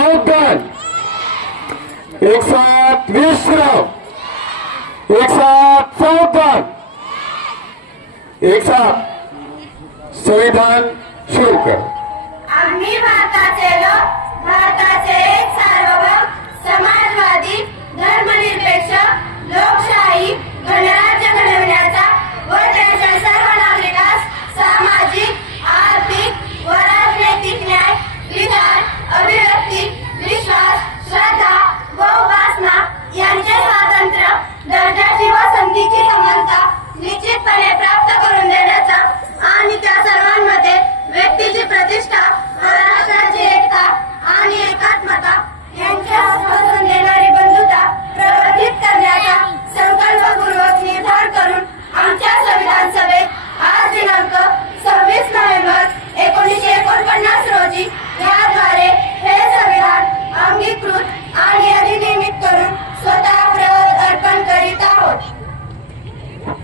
सावधान, एक साथ विश्राम, एक साथ सावधान, एक साथ संविधान शुरू कर। आम्ही भारताचे लोक